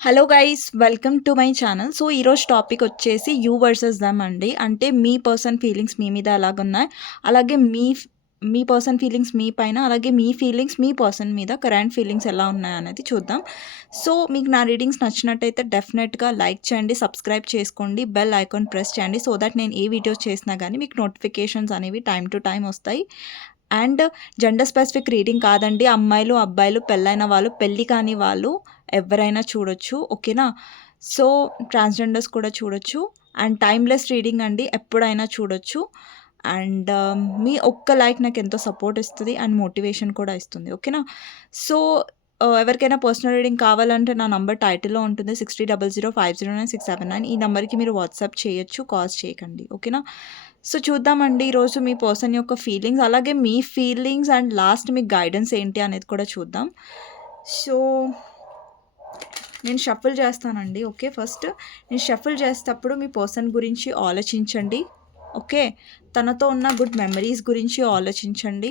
Hello guys, welcome to my channel. So ఈరోజు topic వచ్చేసి you versus dum అండి. అంటే మీ పర్సన్ ఫీలింగ్స్ మీ మీద ఎలాగున్నాయి, అలాగే మీ పర్సన్ ఫీలింగ్స్ మీ పైన, అలాగే మీ ఫీలింగ్స్ మీ పర్సన్ మీద కరెంట్ ఫీలింగ్స్ ఎలా ఉన్నాయి అనేది చూద్దాం. సో మీకు నా రీడింగ్స్ నచ్చినట్టయితే డెఫినెట్గా లైక్ చేయండి, సబ్స్క్రైబ్ చేసుకోండి, బెల్ ఐకాన్ ప్రెస్ చేయండి. సో దట్ నేను ఏ వీడియోస్ చేసినా కానీ మీకు నోటిఫికేషన్స్ అనేవి టైం టు టైం వస్తాయి. అండ్ జెండర్ స్పెసిఫిక్ రీడింగ్ కాదండి. అమ్మాయిలు, అబ్బాయిలు, పెళ్ళైన వాళ్ళు, పెళ్ళి కాని వాళ్ళు ఎవరైనా చూడొచ్చు. ఓకేనా? సో ట్రాన్స్జెండర్స్ కూడా చూడొచ్చు. అండ్ టైమ్లెస్ రీడింగ్ అండి, ఎప్పుడైనా చూడొచ్చు. అండ్ మీ ఒక్క లైక్ నాకు ఎంతో సపోర్ట్ ఇస్తుంది అండ్ మోటివేషన్ కూడా ఇస్తుంది. ఓకేనా? సో ఎవరికైనా పర్సనల్ రీడింగ్ కావాలంటే నా నంబర్ టైటిల్లో ఉంటుంది, 6000509679. ఈ నెంబర్కి మీరు వాట్సాప్ చేయొచ్చు, కాల్స్ చేయకండి. ఓకేనా? సో చూద్దామండి ఈరోజు మీ పర్సన్ యొక్క ఫీలింగ్స్, అలాగే మీ ఫీలింగ్స్ అండ్ లాస్ట్ మీ గైడెన్స్ ఏంటి అనేది కూడా చూద్దాం. సో నేను షఫుల్ చేస్తానండి. ఓకే, ఫస్ట్ నేను షఫుల్ చేసేటప్పుడు మీ పర్సన్ గురించి ఆలోచించండి. ఓకే, తనతో ఉన్న గుడ్ మెమరీస్ గురించి ఆలోచించండి,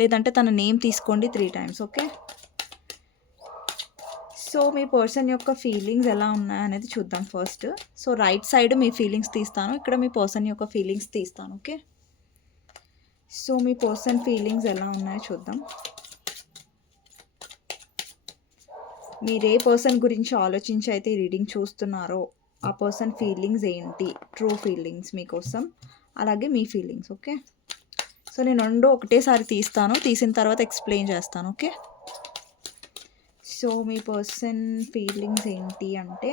లేదంటే తన నేమ్ తీసుకోండి 3 times. ఓకే, సో మీ పర్సన్ యొక్క ఫీలింగ్స్ ఎలా ఉన్నాయనేది చూద్దాం ఫస్ట్. సో రైట్ సైడ్ మీ ఫీలింగ్స్ తీస్తాను, ఇక్కడ మీ పర్సన్ యొక్క ఫీలింగ్స్ తీస్తాను. ఓకే, సో మీ పర్సన్ ఫీలింగ్స్ ఎలా ఉన్నాయో చూద్దాం. మీరు ఏ పర్సన్ గురించి ఆలోచించి అయితే ఈ రీడింగ్ చూస్తున్నారో ఆ పర్సన్ ఫీలింగ్స్ ఏంటి, ట్రూ ఫీలింగ్స్ మీకోసం, అలాగే మీ ఫీలింగ్స్. ఓకే, సో నేను రెండు ఒకటేసారి తీస్తాను, తీసిన తర్వాత ఎక్స్ప్లెయిన్ చేస్తాను. ఓకే, సో మీ పర్సన్ ఫీలింగ్స్ ఏంటి అంటే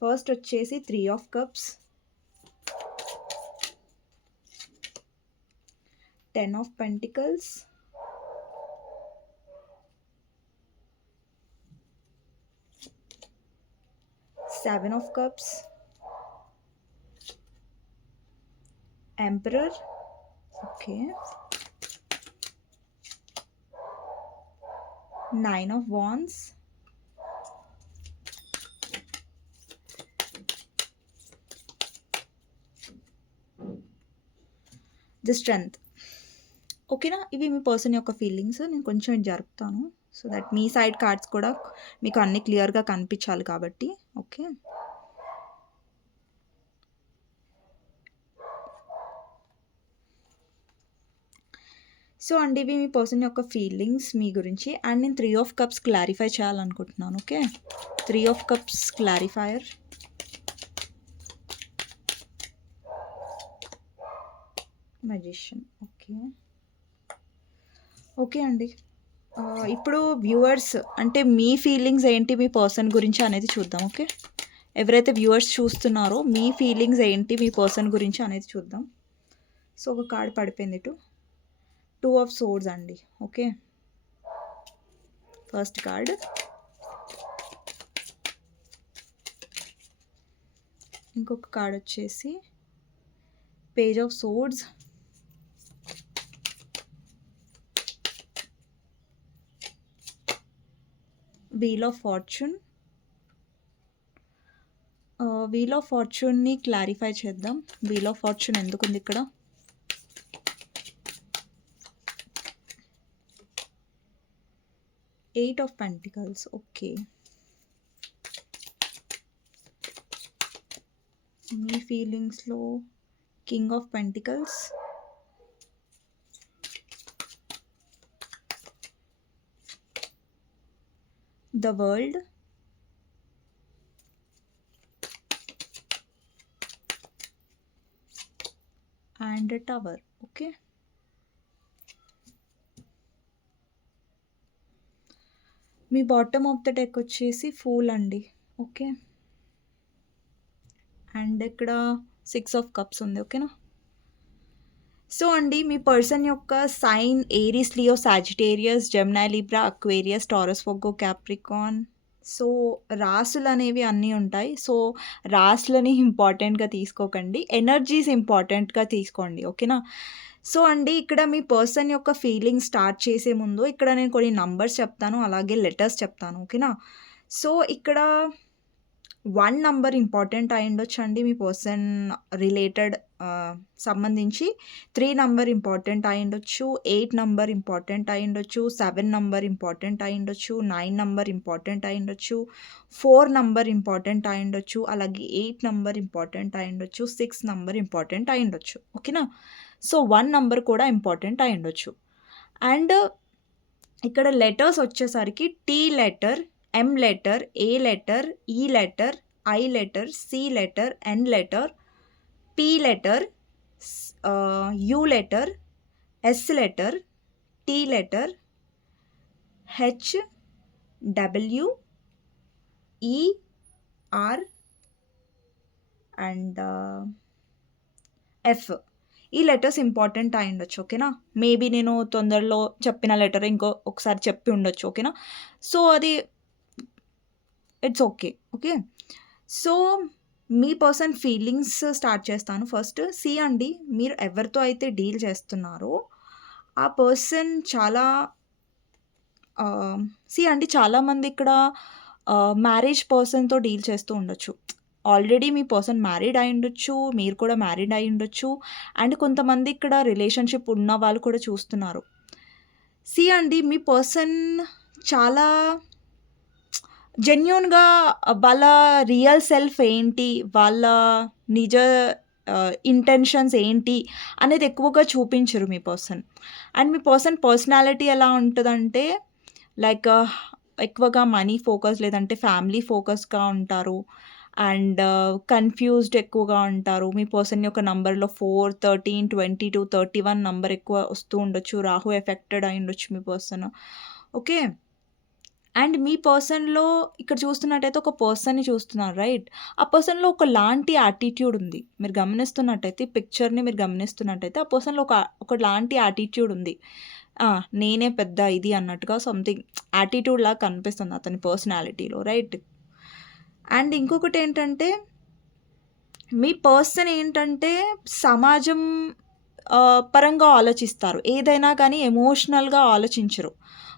ఫస్ట్ వచ్చేసి 3 of Cups, 10 of Pentacles, 7 of Cups, Emperor. Okay, 9 of Wands, the strength. ఓకేనా? ఇవి మీ పర్సన్ యొక్క ఫీలింగ్స్. నేను కొంచెం జరుపుతాను సో దట్ మీ సైడ్ కార్డ్స్ కూడా మీకు అన్నీ క్లియర్గా కనిపించాలి కాబట్టి. ఓకే, సో అండి ఇవి మీ పర్సన్ యొక్క ఫీలింగ్స్ మీ గురించి. అండ్ నేను 3 of Cups క్లారిఫై చేయాలనుకుంటున్నాను. Okay, 3 of Cups clarifier. Magician. Okay, okay అండి. ఇప్పుడు వ్యూవర్స్ అంటే మీ ఫీలింగ్స్ ఏంటి మీ పర్సన్ గురించి అనేది చూద్దాం. ఓకే, ఎవరైతే వ్యూవర్స్ చూస్తున్నారో మీ ఫీలింగ్స్ ఏంటి మీ పర్సన్ గురించి అనేది చూద్దాం. సో ఒక కార్డ్ పడిపోయింది, 2 of Swords అండి. Okay, first card. ఇంకొక కార్డ్ వచ్చేసి page of swords, wheel of fortune. Wheel of ఫార్చ్యూన్ని క్లారిఫై చేద్దాం. వీల్ ఆఫ్ ఫార్చ్యూన్ ఎందుకుంది ఇక్కడ? Eight of pentacles. ఓకే, మీ ఫీలింగ్స్లో king of pentacles, the world, and tower. Okay, మీ బాటమ్ ఆఫ్ ద డెక్ వచ్చేసి ఫూల్ అండి. ఓకే, అండ్ ఇక్కడ 6 of Cups ఉంది. ఓకేనా? సో అండి మీ పర్సన్ యొక్క sign Aries, Leo, Sagittarius, Gemini, Libra, Aquarius, Taurus, Virgo, Capricorn. So రాసులు అనేవి అన్నీ ఉంటాయి. సో రాసులని ఇంపార్టెంట్గా తీసుకోకండి, ఎనర్జీస్ ఇంపార్టెంట్గా తీసుకోండి. ఓకేనా? సో అండి ఇక్కడ మీ పర్సన్ యొక్క ఫీలింగ్ స్టార్ట్ చేసే ముందు ఇక్కడ నేను కొన్ని నంబర్స్ చెప్తాను, అలాగే లెటర్స్ చెప్తాను. ఓకేనా? సో ఇక్కడ 1 నంబర్ ఇంపార్టెంట్ అయ్యుండొచ్చండి మీ పర్సన్ రిలేటెడ్ సంబంధించి. 3 నంబర్ ఇంపార్టెంట్ అయ్యుండొచ్చు. 8 నంబర్ ఇంపార్టెంట్ అయ్యుండొచ్చు. 7 నంబర్ ఇంపార్టెంట్ అయ్యుండొచ్చు. 9 నంబర్ ఇంపార్టెంట్ అయ్యుండొచ్చు. 4 నంబర్ ఇంపార్టెంట్ అయ్యుండొచ్చు. అలాగే 8 నంబర్ ఇంపార్టెంట్ అయ్యుండొచ్చు. 6 నంబర్ ఇంపార్టెంట్ అయ్యుండొచ్చు. ఓకేనా? సో, 1 నంబర్ కూడా ఇంపార్టెంట్ అయ్యుండొచ్చు. అండ్ ఇక్కడ లెటర్స్ వచ్చేసరికి T letter, M letter, A letter, E letter, I letter, C letter, N letter, P letter, U letter, S letter, T letter, H, W, E, R and F. ఈ letters important అయ్యుండొచ్చు. ఓకేనా? Maybe నేను తొందరలో చెప్పిన letter ఒకసారి చెప్పి ఉండొచ్చు. ఓకేనా? సో, అది it's okay. Okay. So, me person feelings start చేస్తాను ఫస్ట్. సి అండి, మీరు ఎవరితో అయితే డీల్ చేస్తున్నారో ఆ పర్సన్ చాలా సి అండి, చాలామంది ఇక్కడ మ్యారేజ్ పర్సన్‌తో డీల్ చేస్తూ ఉండొచ్చు. ఆల్రెడీ మీ పర్సన్ మ్యారీడ్ అయ్యుండొచ్చు. మీరు కూడా మ్యారీడ్ అయ్యుండొచ్చు. అండ్ కొంతమంది ఇక్కడ రిలేషన్‌షిప్ ఉన్న వాళ్ళు కూడా చూస్తున్నారు. సి అండి, మీ పర్సన్ చాలా జెన్యూన్‌గా వాళ్ళ రియల్ సెల్ఫ్ ఏంటి, వాళ్ళ నిజ ఇంటెన్షన్స్ ఏంటి అనేది ఎక్కువగా చూపించరు మీ పర్సన్. అండ్ మీ పర్సన్ పర్సనాలిటీ ఎలా ఉంటదంటే లైక్ ఎక్కువగా మనీ ఫోకస్ లేదంటే ఫ్యామిలీ ఫోకస్‌గా ఉంటారు. అండ్ కన్‌ఫ్యూజ్డ్ ఎక్కువగా ఉంటారు. మీ పర్సన్ యొక్క నంబర్‌లో 4, 13, 22, 31 నంబర్ ఎక్కువ వస్తూ ఉండొచ్చు. రాహు ఎఫెక్టెడ్ అయ్యుండొచ్చు మీ పర్సన్. ఓకే. అండ్ మీ పర్సన్‌లో ఇక్కడ చూస్తున్నట్టయితే ఒక పర్సన్‌ని చూస్తున్నారు రైట్? ఆ పర్సన్‌లో ఒకలాంటి యాటిట్యూడ్ ఉంది. మీరు గమనిస్తున్నట్టయితే పిక్చర్‌ని మీరు గమనిస్తున్నట్టయితే ఆ పర్సన్‌లో ఒకలాంటి యాటిట్యూడ్ ఉంది. నేనే పెద్ద ఇది అన్నట్టుగా సంథింగ్ యాటిట్యూడ్‌లాగా కనిపిస్తుంది అతని పర్సనాలిటీలో రైట్? అండ్ ఇంకొకటేంటంటే మీ పర్సన్ ఏంటంటే సమాజం పరంగా ఆలోచిస్తారు. ఏదైనా కానీ ఎమోషనల్‌గా ఆలోచించరు.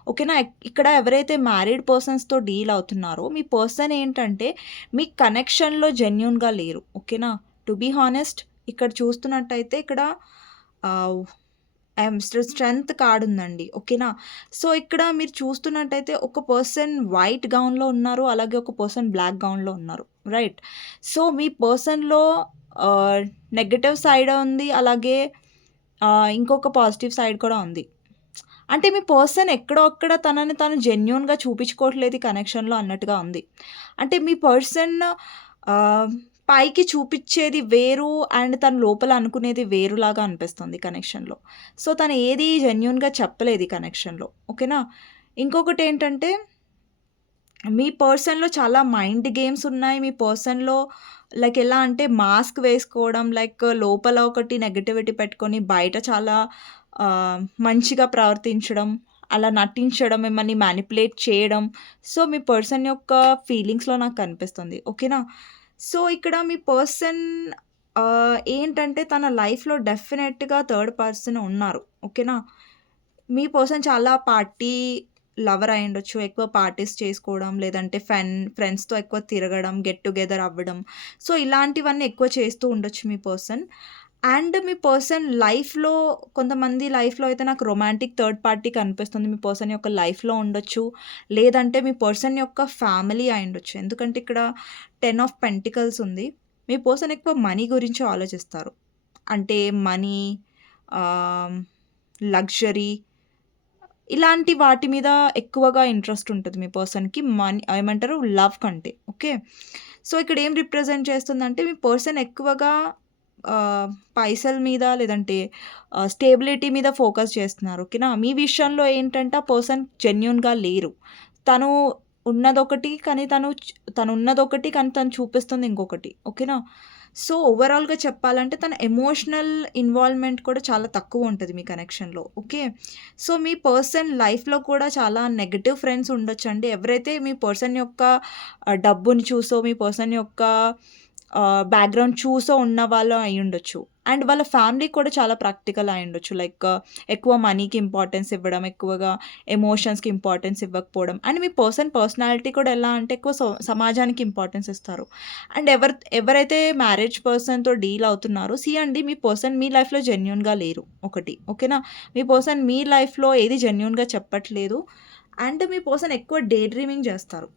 ఓకేనా? ఇక్కడ ఎవరైతే మ్యారీడ్ పర్సన్స్‌తో డీల్ అవుతున్నారో మీ పర్సన్ ఏంటంటే మీ కనెక్షన్‌లో జెన్యూన్‌గా లేరు. ఓకేనా? టు బీ హానెస్ట్ ఇక్కడ చూస్తున్నట్టయితే ఇక్కడ స్ట్రెంగ్త్ కార్డ్ ఉందండి. ఓకేనా? సో, ఇక్కడ మీరు చూస్తున్నట్టయితే ఒక పర్సన్ వైట్ గౌన్‌లో ఉన్నారు. అలాగే ఒక పర్సన్ బ్లాక్ గౌన్‌లో ఉన్నారు. రైట్? సో, మీ పర్సన్‌లో నెగెటివ్ సైడ్ ఉంది. అలాగే ఇంకొక పాజిటివ్ సైడ్ కూడా ఉంది. అంటే మీ పర్సన్ ఎక్కడో అక్కడ తనని తాను జెన్యూన్‌గా చూపించుకోవట్లేదు ఈ కనెక్షన్‌లో అన్నట్టుగా ఉంది. అంటే మీ పర్సన్ పైకి చూపిచ్చేది వేరు అండ్ తను లోపల అనుకునేది వేరులాగా అనిపిస్తుంది కనెక్షన్‌లో. సో, తను ఏది జెన్యూన్‌గా చెప్పలేదు ఈ కనెక్షన్‌లో. ఓకేనా? ఇంకొకటేంటంటే మీ పర్సన్‌లో చాలా మైండ్ గేమ్స్ ఉన్నాయి. మీ పర్సన్‌లో లైక్ ఎలా అంటే మాస్క్ వేసుకోవడం, లైక్ లోపల ఒకటి నెగటివిటీ పెట్టుకొని బయట చాలా మంచిగా ప్రవర్తించడం, అలా నటించడం, మిమ్మల్ని మ్యానిపులేట్ చేయడం. సో, మీ పర్సన్ యొక్క ఫీలింగ్స్‌లో నాకు కనిపిస్తుంది. ఓకేనా? సో, ఇక్కడ మీ పర్సన్ ఏంటంటే తన లైఫ్‌లో డెఫినెట్‌గా థర్డ్ పర్సన్ ఉన్నారు. ఓకేనా? మీ పర్సన్ చాలా పార్టీ లవర్ అయ్యుండొచ్చు. ఎక్కువ పార్టీస్ చేసుకోవడం, లేదంటే ఫ్రెండ్స్‌తో ఎక్కువ తిరగడం, గెట్ టుగెదర్ అవ్వడం. సో, ఇలాంటివన్నీ ఎక్కువ చేస్తూ ఉండొచ్చు మీ పర్సన్. అండ్ మీ పర్సన్ లైఫ్‌లో కొంతమంది లైఫ్‌లో అయితే నాకు రొమాంటిక్ థర్డ్ పార్టీ కనిపిస్తుంది. మీ పర్సన్ యొక్క లైఫ్‌లో ఉండొచ్చు. లేదంటే మీ పర్సన్ యొక్క ఫ్యామిలీ అయ్యుండొచ్చు. ఎందుకంటే ఇక్కడ 10 ఆఫ్ పెంటికల్స్ ఉంది. మీ పర్సన్ ఎక్కువ మనీ గురించి ఆలోచిస్తారు. అంటే మనీ, లగ్జరీ ఇలాంటి వాటి మీద ఎక్కువగా ఇంట్రెస్ట్ ఉంటది మీ పర్సన్‌కి. ఏమంటారు లవ్ కంటే. ఓకే. సో, ఇక్కడ ఏం రిప్రజెంట్ చేస్తుందంటే మీ పర్సన్ ఎక్కువగా పైసల మీద లేదంటే స్టేబిలిటీ మీద ఫోకస్ చేస్తున్నారు. ఓకేనా? మీ విషయంలో ఏంటంటే ఆ పర్సన్ జెన్యూన్‌గా లేరు. తను ఉన్నదొకటి కానీ తనున్నదొకటి కానీ తను చూపిస్తుంది ఇంకొకటి. ఓకేనా? సో, ఓవరాల్‌గా చెప్పాలంటే తన ఎమోషనల్ ఇన్వాల్వ్‌మెంట్ కూడా చాలా తక్కువ ఉంటది మీ కనెక్షన్‌లో. ఓకే. సో, మీ పర్సన్ లైఫ్‌లో కూడా చాలా నెగెటివ్ ఫ్రెండ్స్ ఉండొచ్చండి. ఎవరైతే మీ పర్సన్ యొక్క డబ్బుని చూసో, మీ పర్సన్ యొక్క బ్యాక్‌గ్రౌండ్ చూసో ఉన్నవాళ్ళు అయ్యుండొచ్చు. అండ్ వాళ్ళ ఫ్యామిలీ కూడా చాలా ప్రాక్టికల్ అయ్యుండొచ్చు. లైక్ ఎక్కువ మనీకి ఇంపార్టెన్స్ ఇవ్వడం, ఎక్కువగా ఎమోషన్స్‌కి ఇంపార్టెన్స్ ఇవ్వకపోవడం. అండ్ మీ పర్సనాలిటీ కూడా ఎలా అంటే ఎక్కువ సమాజానికి ఇంపార్టెన్స్ ఇస్తారు. అండ్ ఎవరైతే మ్యారేజ్ పర్సన్‌తో డీల్ అవుతున్నారో అండి, మీ పర్సన్ మీ లైఫ్‌లో జెన్యూన్‌గా లేరు ఒకటి. ఓకేనా? మీ పర్సన్ మీ లైఫ్‌లో ఏది జెన్యూన్‌గా చెప్పట్లేదు. అండ్ మీ పర్సన్ ఎక్కువ డే డ్రీమింగ్ చేస్తారు.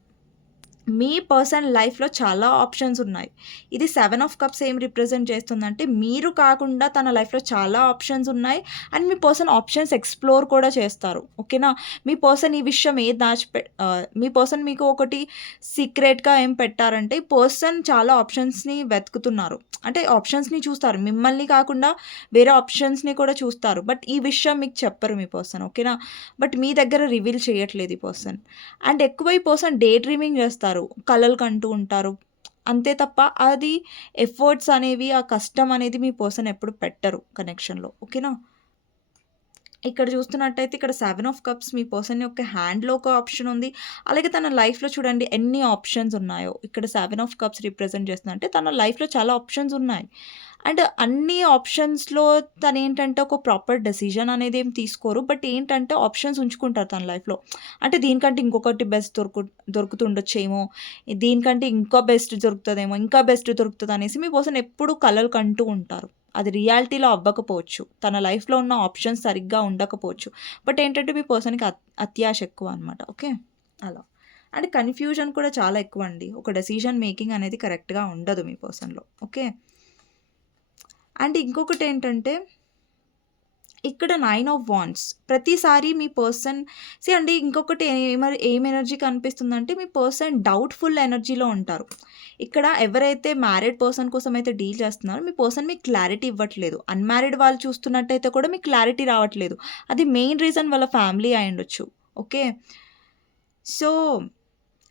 మీ పర్సన్ లైఫ్‌లో చాలా ఆప్షన్స్ ఉన్నాయి. ఇది 7 ఆఫ్ కప్స్ ఏం రిప్రజెంట్ చేస్తుందంటే, మీరు కాకుండా తన లైఫ్‌లో చాలా ఆప్షన్స్ ఉన్నాయి. అండ్ మీ పర్సన్ ఆప్షన్స్ ఎక్స్‌ప్లోర్ కూడా చేస్తారు. ఓకేనా? మీ పర్సన్ ఈ విషయం ఏది మీ పర్సన్ మీకు ఒకటి సీక్రెట్‌గా ఏం పెట్టారంటే, ఈ పర్సన్ చాలా ఆప్షన్స్‌ని వెతుకుతున్నారు. అంటే ఆప్షన్స్‌ని చూస్తారు. మిమ్మల్ని కాకుండా వేరే ఆప్షన్స్‌ని కూడా చూస్తారు. బట్ ఈ విషయం మీకు చెప్పరు మీ పర్సన్. ఓకేనా? బట్ మీ దగ్గర రివీల్ చేయట్లేదు ఈ పర్సన్. అండ్ ఎక్కువ ఈ పర్సన్ డే డ్రీమింగ్ చేస్తారు. కలలు కంటూ ఉంటారు. అంతే తప్ప అది ఎఫర్ట్స్ అనేవి, ఆ కష్టం అనేది మీ పర్సన్ ఎప్పుడు పెట్టరు కనెక్షన్‌లో. ఓకేనా? ఇక్కడ చూస్తున్నట్టయితే ఇక్కడ 7 ఆఫ్ కప్స్ మీ పర్సన్ యొక్క హ్యాండ్‌లో ఒక ఆప్షన్ ఉంది. అలాగే తన లైఫ్‌లో చూడండి ఎన్ని ఆప్షన్స్ ఉన్నాయో. ఇక్కడ 7 ఆఫ్ కప్స్ రిప్రజెంట్ చేస్తుందంటే తన లైఫ్‌లో చాలా ఆప్షన్స్ ఉన్నాయి. అండ్ అన్ని ఆప్షన్స్‌లో తనేంటంటే ఒక ప్రాపర్ డెసిషన్ అనేది ఏం తీసుకోరు. బట్ ఏంటంటే ఆప్షన్స్ ఉంచుకుంటారు తన లైఫ్‌లో. అంటే దీనికంటే ఇంకొకటి బెస్ట్ దొరుకుతుండొచ్చేమో, దీనికంటే ఇంకా బెస్ట్ దొరుకుతదేమో, ఇంకా బెస్ట్ దొరుకుతదనేసి మీ పర్సన్ ఎప్పుడు కలలు కంటూ ఉంటారు. అది రియాలిటీలో అవ్వకపోవచ్చు. తన లైఫ్‌లో ఉన్న ఆప్షన్స్ సరిగ్గా ఉండకపోవచ్చు. బట్ ఏంటంటే మీ పర్సన్‌కి అత్యాశ ఎక్కువ అనమాట. ఓకే. అలా. అండ్ కన్‌ఫ్యూజన్ కూడా చాలా ఎక్కువండి. ఒక డెసిషన్ మేకింగ్ అనేది కరెక్ట్‌గా ఉండదు మీ పర్సన్‌లో. ఓకే. అండ్ ఇంకొకటేంటంటే ఇక్కడ 9 ఆఫ్ వాండ్స్. ప్రతిసారి మీ పర్సన్ అండి ఇంకొకటి ఏం ఎనర్జీ కనిపిస్తుందంటే మీ పర్సన్ డౌట్‌ఫుల్ ఎనర్జీలో ఉంటారు. ఇక్కడ ఎవరైతే మ్యారీడ్ పర్సన్ కోసం అయితే డీల్ చేస్తున్నారో మీ పర్సన్ మీకు క్లారిటీ ఇవ్వట్లేదు. అన్‌మ్యారీడ్ వాళ్ళు చూస్తున్నట్టయితే కూడా మీకు క్లారిటీ రావట్లేదు. అది మెయిన్ రీజన్ వాళ్ళ ఫ్యామిలీ అయ్యుండొచ్చు. ఓకే. సో,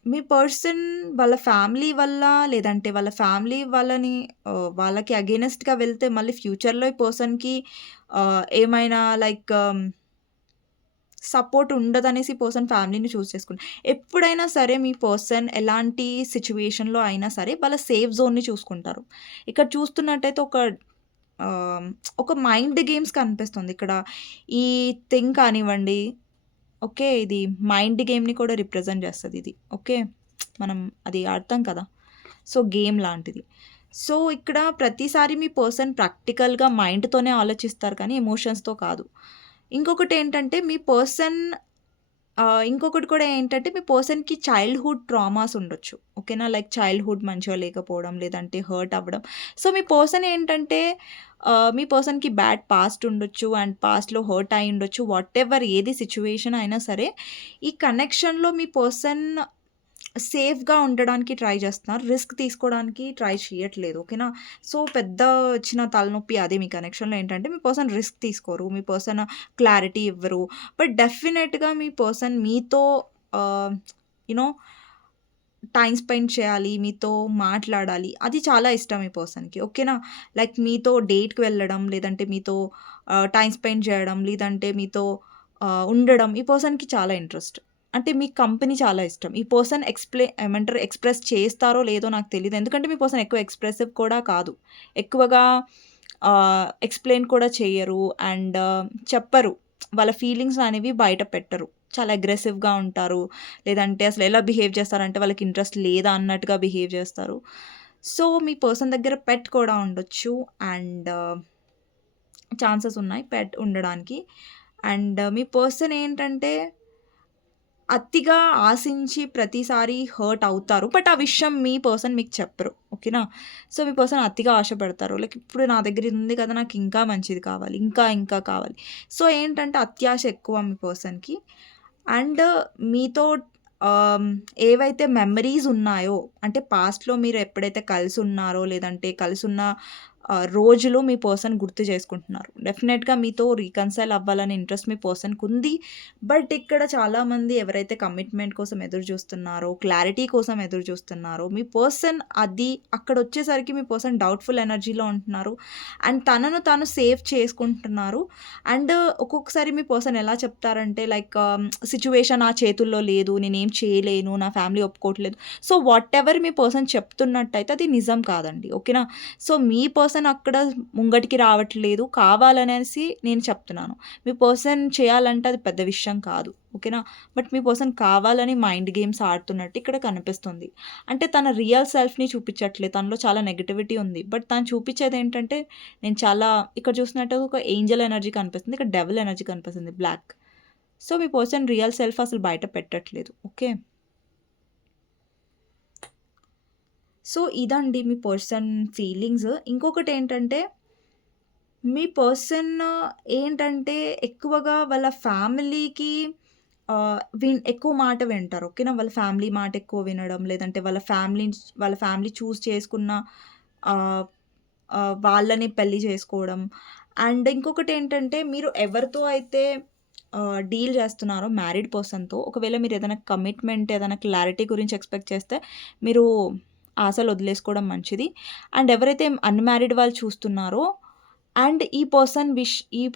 మీ పర్సన్ వాళ్ళ ఫ్యామిలీ వల్ల లేదంటే వాళ్ళ ఫ్యామిలీ వాళ్ళకి అగైనెస్ట్‌గా వెళ్తే మళ్ళీ ఫ్యూచర్‌లో ఈ పర్సన్‌కి ఏమైనా లైక్ సపోర్ట్ ఉండదనేసి పర్సన్ ఫ్యామిలీని చూజ్ చేసుకుంది. ఎప్పుడైనా సరే మీ పర్సన్ ఎలాంటి సిట్యుయేషన్‌లో అయినా సరే వాళ్ళ సేఫ్ జోన్‌ని చూసుకుంటారు. ఇక్కడ చూస్తున్నట్టయితే ఆహ్, ఒక మైండ్ గేమ్స్ కనిపిస్తుంది. ఇక్కడ ఈ థింగ్ కానివ్వండి, ఓకే. ఇది మైండ్ గేమ్‌ని కూడా రిప్రజెంట్ చేస్తది ఇది. ఓకే. మనం అది ఆడతాం కదా! సో, గేమ్ లాంటిది. సో, ఇక్కడ ప్రతిసారి మీ పర్సన్ ప్రాక్టికల్‌గా మైండ్‌తోనే ఆలోచిస్తారు కానీ ఎమోషన్స్‌తో కాదు. ఇంకొకటేంటంటే మీ పర్సన్ ఇంకొకటి కూడా ఏంటంటే మీ పర్సన్‌కి చైల్డ్‌హుడ్ ట్రామాస్ ఉండొచ్చు. ఓకేనా? లైక్ చైల్డ్‌హుడ్ మంచిగా లేకపోవడం, లేదంటే హర్ట్ అవ్వడం. సో, మీ పర్సన్ ఏంటంటే మీ పర్సన్‌కి బ్యాడ్ పాస్ట్ ఉండొచ్చు అండ్ పాస్ట్‌లో హర్ట్ అయ్యుండొచ్చు. వాటెవర్ ఏది సిట్యుయేషన్ అయినా సరే, ఈ కనెక్షన్‌లో మీ పర్సన్ సేఫ్‌గా ఉండడానికి ట్రై చేస్తున్నారు. రిస్క్ తీసుకోవడానికి ట్రై చేయట్లేదు. ఓకేనా? సో, పెద్ద వచ్చిన తలనొప్పి అదే మీ కనెక్షన్‌లో ఏంటంటే మీ పర్సన్ రిస్క్ తీసుకోరు. మీ పర్సన్ క్లారిటీ ఇవ్వరు. బట్ డెఫినెట్‌గా మీ పర్సన్ మీతో ఆహ్, యూ నో టైమ్ స్పెండ్ చేయాలి. మీతో మాట్లాడాలి. అది చాలా ఇష్టం ఈ పర్సన్‌కి. ఓకేనా? లైక్ మీతో డేట్‌కి వెళ్ళడం, లేదంటే మీతో టైమ్ స్పెండ్ చేయడం, లేదంటే మీతో ఉండడం ఈ పర్సన్‌కి చాలా ఇంట్రెస్ట్. అంటే మీ కంపెనీ చాలా ఇష్టం. ఈ పర్సన్ ఎక్స్‌ప్రెస్ చేస్తారో లేదో నాకు తెలీదు. ఎందుకంటే మీ పర్సన్ ఎక్కువ ఎక్స్‌ప్రెసివ్ కూడా కాదు. ఎక్కువగా ఎక్స్‌ప్లెయిన్ కూడా చెయ్యరు. అండ్ చెప్పరు. వాళ్ళ ఫీలింగ్స్ అనేవి బయట పెట్టరు. చాలా అగ్రెసివ్‌గా ఉంటారు. లేదంటే అసలు ఎలా బిహేవ్ చేస్తారంటే వాళ్ళకి ఇంట్రెస్ట్ లేదా అన్నట్టుగా బిహేవ్ చేస్తారు. సో, మీ పర్సన్ దగ్గర పెట్ కూడా ఉండొచ్చు. అండ్ ఛాన్సెస్ ఉన్నాయి పెట్ ఉండడానికి. అండ్ మీ పర్సన్ ఏంటంటే అతిగా ఆశించి ప్రతిసారి హర్ట్ అవుతారు. బట్ ఆ విషయం మీ పర్సన్ మీకు చెప్పరు. ఓకేనా? సో, మీ పర్సన్ అతిగా ఆశపడతారు. లైక్ ఇప్పుడు నా దగ్గర ఇది ఉంది కదా! నాకు ఇంకా మంచిది కావాలి. ఇంకా, ఇంకా కావాలి. సో, ఏంటంటే అత్యాశ ఎక్కువ మీ పర్సన్‌కి. అండ్ మీతో ఆహ్, ఏవైతే మెమరీస్ ఉన్నాయో అంటే పాస్ట్‌లో మీరు ఎప్పుడైతే కలిసున్నారో లేదంటే కలిసున్న రోజులు మీ పర్సన్ గుర్తు చేసుకుంటున్నారు. డెఫినెట్‌గా మీతో రీకన్సైల్ అవ్వాలనే ఇంట్రెస్ట్ మీ పర్సన్‌కుంది. బట్ ఇక్కడ చాలామంది ఎవరైతే కమిట్మెంట్ కోసం ఎదురు చూస్తున్నారో, క్లారిటీ కోసం ఎదురు చూస్తున్నారో, మీ పర్సన్ అది అక్కడొచ్చేసరికి మీ పర్సన్ డౌట్‌ఫుల్ ఎనర్జీలో ఉంటున్నారు. అండ్ తనను తాను సేవ్ చేసుకుంటున్నారు. అండ్ ఒక్కొక్కసారి మీ పర్సన్ ఎలా చెప్తారంటే లైక్ సిట్యుయేషన్ నా చేతుల్లో లేదు. నేనేం చేయలేను. నా ఫ్యామిలీ ఒప్పుకోవట్లేదు. సో, వాటెవర్ మీ పర్సన్ చెప్తున్నట్టయితే అది నిజం కాదండి. ఓకేనా? సో, మీ పర్సన్ అక్కడ ముంగటికి రావట్లేదు. కావాలనేసి నేను చెప్తున్నాను. మీ పర్సన్ చేయాలంటే అది పెద్ద విషయం కాదు. ఓకేనా? బట్ మీ పర్సన్ కావాలని మైండ్ గేమ్స్ ఆడుతున్నట్టు ఇక్కడ కనిపిస్తుంది. అంటే తన రియల్ సెల్ఫ్‌ని చూపించట్లేదు. తనలో చాలా నెగటివిటీ ఉంది. బట్ తను చూపించేదేంటంటే నేను చాలా ఇక్కడ చూసినట్టు ఒక ఏంజెల్ ఎనర్జీ కనిపిస్తుంది. ఇక్కడ డెవిల్ ఎనర్జీ కనిపిస్తుంది బ్లాక్. సో, మీ పర్సన్ రియల్ సెల్ఫ్ అసలు బయట పెట్టట్లేదు. ఓకే. సో, ఇదండి మీ పర్సన్ ఫీలింగ్స్. ఇంకొకటేంటంటే, మీ పర్సన్ ఏంటంటే ఎక్కువగా వాళ్ళ ఫ్యామిలీకి ఎక్కువ మాట వింటారు. ఓకేనా? వాళ్ళ ఫ్యామిలీ మాట ఎక్కువ వినడం, లేదంటే వాళ్ళ ఫ్యామిలీ చూజ్ చేసుకున్న ఆహ్, వాళ్ళని పెళ్లి చేసుకోవడం. అండ్ ఇంకొకటేంటంటే మీరు ఎవరితో అయితే డీల్ చేస్తున్నారో మ్యారీడ్ పర్సన్‌తో ఒకవేళ మీరేదైనా కమిట్మెంట్, ఏదైనా క్లారిటీ గురించి ఎక్స్‌పెక్ట్ చేస్తే మీరు ఆశలు వదిలేసుకోవడం మంచిది. అండ్ ఎవరైతే అన్‌మ్యారీడ్ వాళ్ళు చూస్తున్నారో అండ్ ఈ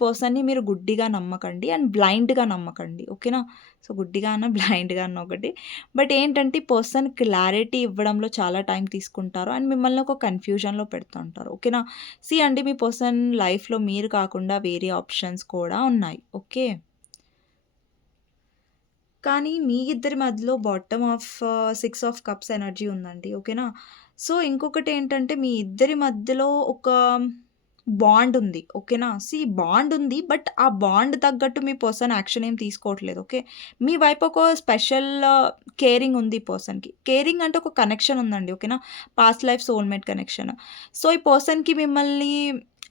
పర్సన్‌ని మీరు గుడ్డిగా నమ్మకండి. అండ్ బ్లైండ్‌గా నమ్మకండి. ఓకేనా? సో, గుడ్డిగా అన్నా, బ్లైండ్‌గా అన్నా ఒకటి. బట్ ఏంటంటే ఈ పర్సన్ క్లారిటీ ఇవ్వడంలో చాలా టైం తీసుకుంటారు. అండ్ మిమ్మల్ని ఒక కన్‌ఫ్యూజన్‌లో పెడుతుంటారు. ఓకేనా? అండి మీ పర్సన్ లైఫ్‌లో మీరు కాకుండా వేరే ఆప్షన్స్ కూడా ఉన్నాయి. ఓకే. కానీ మీ ఇద్దరి మధ్యలో bottom of 6 of cups energy ఉందండి. ఓకేనా? సో, ఇంకొకటేంటంటే మీ ఇద్దరి మధ్యలో ఒక బాండ్ ఉంది. ఓకేనా? బాండ్ ఉంది. బట్ ఆ బాండ్ తగ్గట్టు మీ పర్సన్ యాక్షన్ ఏం తీసుకోవట్లేదు. ఓకే. మీ వైపు ఒక స్పెషల్ కేరింగ్ ఉంది ఈ పర్సన్‌కి. కేరింగ్ అంటే ఒక కనెక్షన్ ఉందండి. ఓకేనా? Past life soulmate connection. So, ఈ పర్సన్‌కి మిమ్మల్ని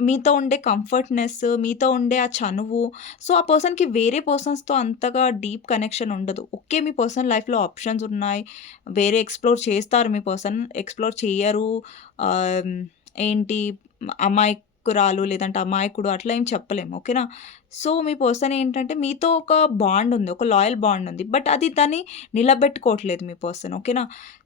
మీతో ఉండే కంఫర్ట్‌నెస్, మీతో ఉండే ఆ చనువు, సో, ఆ పర్సన్‌కి వేరే పర్సన్స్‌తో అంతగా డీప్ కనెక్షన్ ఉండదు. ఓకే. మీ పర్సన్ లైఫ్‌లో ఆప్షన్స్ ఉన్నాయి. వేరే ఎక్స్‌ప్లోర్ చేస్తారు మీ పర్సన్. ఎక్స్‌ప్లోర్ చెయ్యరు. ఆహ్, ఏంటి అమాయకురాలు లేదంటే అమాయకుడు అట్లా ఏం చెప్పలేము. ఓకేనా? సో, మీ పర్సన్ ఏంటంటే మీతో ఒక బాండ్ ఉంది. ఒక లాయల్ బాండ్ ఉంది. బట్ అది దాన్ని నిలబెట్టుకోవట్లేదు మీ పర్సన్. ఓకేనా?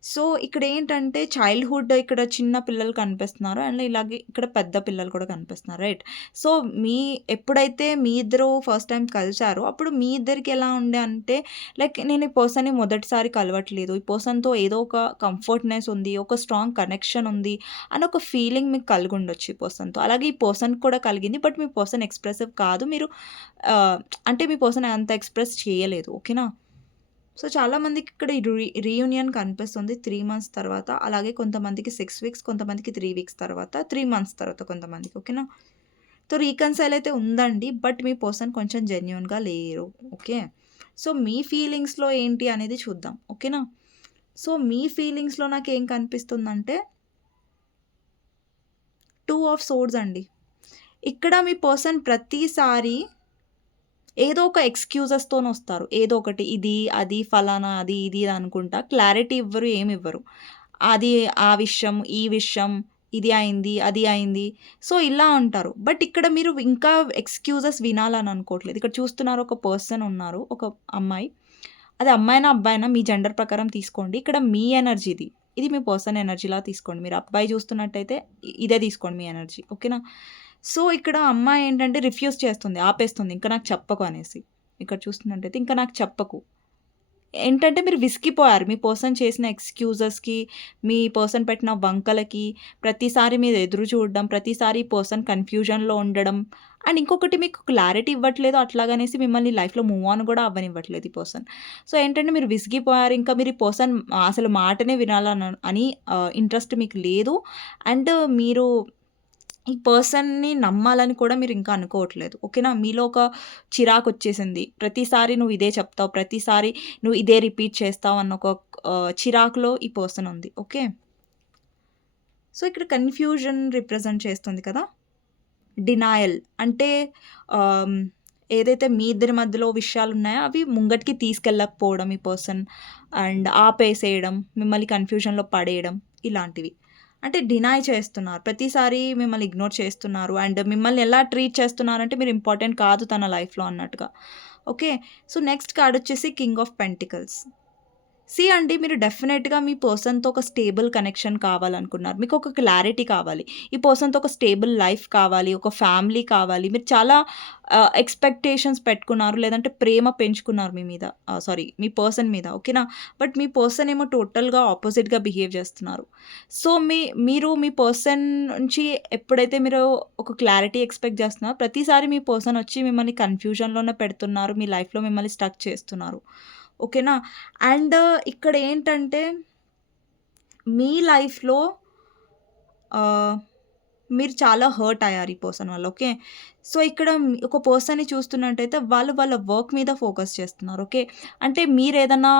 సో, ఇక్కడేంటంటే చైల్డ్‌హుడ్ ఇక్కడ చిన్న పిల్లలు కనిపిస్తున్నారు. అండ్ ఇలాగే ఇక్కడ పెద్ద పిల్లలు కూడా కనిపిస్తున్నారు. రైట్? సో, మీ ఎప్పుడైతే మీ ఇద్దరు ఫస్ట్ టైమ్ కలిసారో అప్పుడు మీ ఇద్దరికి ఎలా ఉండే అంటే లైక్ నేను ఈ పర్సన్‌ని మొదటిసారి కలవట్లేదు. ఈ పర్సన్‌తో ఏదో ఒక కంఫర్ట్‌నెస్ ఉంది. ఒక స్ట్రాంగ్ కనెక్షన్ ఉంది అని ఒక ఫీలింగ్ మీకు కలిగుండొచ్చు ఈ పర్సన్‌తో. అలాగే ఈ పర్సన్‌కి కూడా కలిగింది. బట్ మీ పర్సన్ ఎక్స్‌ప్రెసివ్ కాదు. మీరు అంటే మీ పర్సన్ అంత ఎక్స్‌ప్రెస్ చేయలేదు. ఓకేనా? సో, చాలామందికి ఇక్కడ ఈ రీయూనియన్ కనిపిస్తుంది 3 మంత్స్ తర్వాత. అలాగే కొంతమందికి 6 వీక్స్, కొంతమందికి 3 వీక్స్ తర్వాత, 3 మంత్స్ తర్వాత కొంతమందికి. ఓకేనా? సో, రీకన్సైల్ అయితే ఉందండి. బట్ మీ పర్సన్ కొంచెం జెన్యూన్‌గా లేరు. ఓకే. సో, మీ ఫీలింగ్స్‌లో ఏంటి అనేది చూద్దాం. ఓకేనా? సో, మీ ఫీలింగ్స్‌లో నాకేం కనిపిస్తుందంటే 2 ఆఫ్ సోర్డ్స్ అండి. ఇక్కడ మీ పర్సన్ ప్రతిసారి ఏదో ఒక ఎక్స్‌క్యూజెస్‌తోనొస్తారు. ఏదో ఒకటి ఇది, అది, ఫలానా, అది, ఇది అనుకుంటా క్లారిటీ ఇవ్వరు, ఏమివ్వరు. అది ఆ విషయం, ఈ విషయం, ఇది అయింది, అది అయింది. సో, ఇలా అంటారు. బట్ ఇక్కడ మీరు ఇంకా ఎక్స్‌క్యూజెస్ వినాలని అనుకోవట్లేదు. ఇక్కడ చూస్తున్నారు ఒక పర్సన్ ఉన్నారు. ఒక అమ్మాయి. అది అమ్మాయినా, అబ్బాయినా మీ జెండర్ ప్రకారం తీసుకోండి. ఇక్కడ మీ ఎనర్జీ ఇది. ఇది మీ పర్సన్ ఎనర్జీలా తీసుకోండి. మీరు అబ్బాయి చూస్తున్నట్టయితే ఇదే తీసుకోండి మీ ఎనర్జీ. ఓకేనా? సో, ఇక్కడ అమ్మాయి ఏంటంటే రిఫ్యూజ్ చేస్తుంది. ఆపేస్తుంది. ఇంక నాకు చెప్పకు అనేసి. ఇక్కడ చూస్తున్నట్టయితే ఇంక నాకు చెప్పకు. ఏంటంటే మీరు విసిగిపోయారు. మీ పర్సన్ చేసిన ఎక్స్‌క్యూజెస్‌కి, మీ పర్సన్ పెట్టిన వంకలకి, ప్రతిసారి మీరు ఎదురు చూడడం, ప్రతిసారి ఈ పర్సన్ కన్‌ఫ్యూజన్‌లో ఉండడం. అండ్ ఇంకొకటి మీకు క్లారిటీ ఇవ్వట్లేదు. అట్లాగనేసి మిమ్మల్ని లైఫ్‌లో మూవ్ ఆన్ గూడా అవ్వనివ్వట్లేదు ఈ పర్సన్. సో, ఏంటంటే మీరు విసిగిపోయారు. ఇంకా మీరు ఈ పర్సన్ అసలు మాటనే వినాలని ఇంట్రెస్ట్ మీకు లేదు. అండ్ మీరు ఈ పర్సన్‌ని నమ్మాలని కూడా మీరింకా అనుకోవట్లేదు. ఓకేనా? మీలో ఒక చిరాకొచ్చేసింది. ప్రతిసారి నువ్వు ఇదే చెప్తావు. ప్రతిసారి నువ్వు ఇదే రిపీట్ చేస్తావు అన్న ఒక చిరాకులో ఈ పర్సన్ ఉంది. ఓకే. సో, ఇక్కడ కన్‌ఫ్యూజన్ రిప్రజెంట్ చేస్తుంది కదా! డినయల్ అంటే ఆహ్, ఏదైతే మీ ఇద్దరి మధ్యలో విషయాలున్నాయో అవి ముంగటికి తీసుకెళ్ళకపోవడం ఈ పర్సన్. అండ్ ఆపేసేయడం, మిమ్మల్ని కన్‌ఫ్యూజన్‌లో పడేయడం ఇలాంటివి. అంటే డినై చేస్తున్నారు. ప్రతిసారి మిమ్మల్ని ఇగ్నోర్ చేస్తున్నారు. అండ్ మిమ్మల్ని ఎలా ట్రీట్ చేస్తున్నారంటే మీరు ఇంపార్టెంట్ కాదు తన లైఫ్‌లో అన్నట్టుగా. ఓకే. సో, నెక్స్ట్ కార్డ్ వచ్చేసి కింగ్ ఆఫ్ పెంటికల్స్. అండి, మీరు డెఫినెట్‌గా మీ పర్సన్‌తో ఒక స్టేబుల్ కనెక్షన్ కావాలనుకున్నారు. మీకు ఒక క్లారిటీ కావాలి. ఈ పర్సన్‌తో ఒక స్టేబుల్ లైఫ్ కావాలి. ఒక ఫ్యామిలీ కావాలి. మీరు చాలా ఎక్స్‌పెక్టేషన్స్ పెట్టుకున్నారు. లేదంటే ప్రేమ పెంచుకున్నారు మీ మీద. మీ పర్సన్ మీద. ఓకేనా? బట్ మీ పర్సన్ ఏమో టోటల్‌గా ఆపోజిట్‌గా బిహేవ్ చేస్తున్నారు. సో, మీరు మీ పర్సన్ నుంచి ఎప్పుడైతే మీరు ఒక క్లారిటీ ఎక్స్‌పెక్ట్ చేస్తున్నారో, ప్రతిసారి మీ పర్సన్ వచ్చి మిమ్మల్ని కన్‌ఫ్యూజన్‌లోనే పెడుతున్నారు. మీ లైఫ్‌లో మిమ్మల్ని స్టక్ చేస్తున్నారు. ఓకేనా? అండ్ ఇక్కడ ఏంటంటే మీ లైఫ్‌లో మీరు చాలా హర్ట్ అయ్యారు ఈ పర్సన్ వల్ల. ఓకే. సో, ఇక్కడ ఒక పర్సన్‌ని చూస్తున్నట్టయితే వాళ్ళు వాళ్ళ వర్క్ మీద ఫోకస్ చేస్తున్నారు. ఓకే. అంటే మీరేదన్నా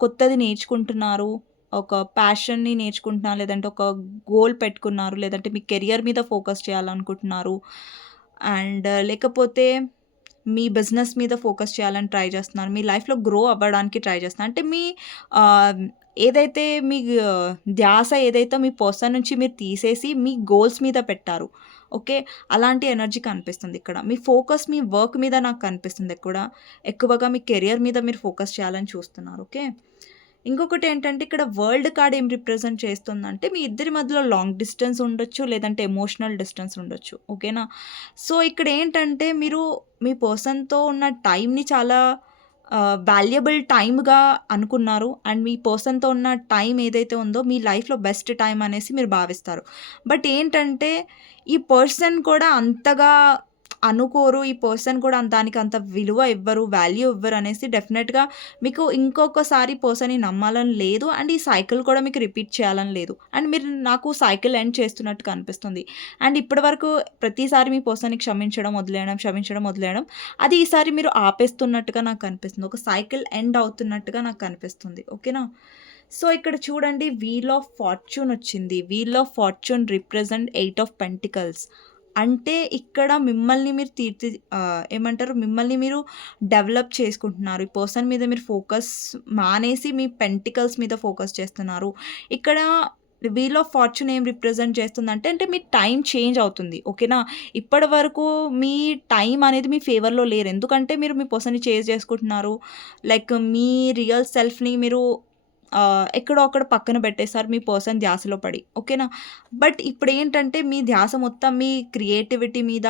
కొత్తది నేర్చుకుంటున్నారు. ఒక ప్యాషన్‌ని నేర్చుకుంటున్నారు. లేదంటే ఒక గోల్ పెట్టుకున్నారు. లేదంటే మీ కెరియర్ మీద ఫోకస్ చేయాలనుకుంటున్నారు. అండ్ లేకపోతే మీ బిజినెస్ మీద ఫోకస్ చేయాలని ట్రై చేస్తున్నారు. మీ లైఫ్‌లో గ్రో అవ్వడానికి ట్రై చేస్తున్నారు. అంటే మీ ఆహ్, ఏదైతే మీ ధ్యాస ఏదైతే మీ పర్సన్ నుంచి మీరు తీసేసి మీ గోల్స్ మీద పెట్టారు. ఓకే. అలాంటి ఎనర్జీ కనిపిస్తుంది ఇక్కడ. మీ ఫోకస్ మీ వర్క్ మీద నాకు కనిపిస్తుంది ఎక్కువగా మీ కెరియర్ మీద మీరు ఫోకస్ చేయాలని చూస్తున్నారు. ఓకే. ఇంకొకటి ఏంటంటే ఇక్కడ వరల్డ్ కార్డ్ ఏం రిప్రజెంట్ చేస్తుందంటే మీ ఇద్దరి మధ్యలో లాంగ్ డిస్టెన్స్ ఉండొచ్చు. లేదంటే ఎమోషనల్ డిస్టెన్స్ ఉండొచ్చు. ఓకేనా? సో, ఇక్కడ ఏంటంటే మీరు మీ పర్సన్‌తో ఉన్న టైంని చాలా వాల్యుబుల్ టైమ్‌గా అనుకున్నారు. అండ్ మీ పర్సన్‌తో ఉన్న టైం ఏదైతే ఉందో మీ లైఫ్‌లో బెస్ట్ టైం అనేసి మీరు భావిస్తారు. బట్ ఏంటంటే ఈ పర్సన్ కూడా అంతగా అనుకోరు. ఈ పర్సన్ కూడా దానికి అంత విలువ ఇవ్వరు, వాల్యూ ఇవ్వరు అనేసి డెఫినెట్‌గా మీకు ఇంకొకసారి పర్సన్‌ని నమ్మాలని లేదు. అండ్ ఈ సైకిల్ కూడా మీకు రిపీట్ చేయాలని లేదు. అండ్ మీరు నాకు సైకిల్ ఎండ్ చేస్తున్నట్టుగా అనిపిస్తుంది. అండ్ ఇప్పటివరకు ప్రతిసారి మీ పర్సన్‌ని క్షమించడం, వదిలేయడం, క్షమించడం, వదిలేయడం అది ఈసారి మీరు ఆపేస్తున్నట్టుగా నాకు కనిపిస్తుంది. ఒక సైకిల్ ఎండ్ అవుతున్నట్టుగా నాకు కనిపిస్తుంది. ఓకేనా? సో, ఇక్కడ చూడండి వీల్ ఆఫ్ ఫార్చ్యూన్ వచ్చింది. Wheel of fortune represent 8 of pentacles. అంటే ఇక్కడ మిమ్మల్ని మీరు ఏమంటారు? మిమ్మల్ని మీరు డెవలప్ చేసుకుంటున్నారు. ఈ పర్సన్ మీద మీరు ఫోకస్ మానేసి మీ పెంటికల్స్ మీద ఫోకస్ చేస్తున్నారు. ఇక్కడ వీల్ ఆఫ్ ఫార్చ్యూన్ ఏం రిప్రజెంట్ చేస్తుందంటే, అంటే మీ టైం చేంజ్ అవుతుంది. ఓకేనా? ఇప్పటి వరకు మీ టైం అనేది మీ ఫేవర్‌లో లేరు. ఎందుకంటే మీరు మీ పర్సన్‌ని చేజ్ చేసుకుంటున్నారు. లైక్ మీ రియల్ సెల్ఫ్‌ని మీరు ఎక్కడో అక్కడ పక్కన పెట్టేసారు మీ పర్సన్ ధ్యాసలో పడి. ఓకేనా? బట్ ఇప్పుడేంటంటే మీ ధ్యాస మొత్తం మీ క్రియేటివిటీ మీద,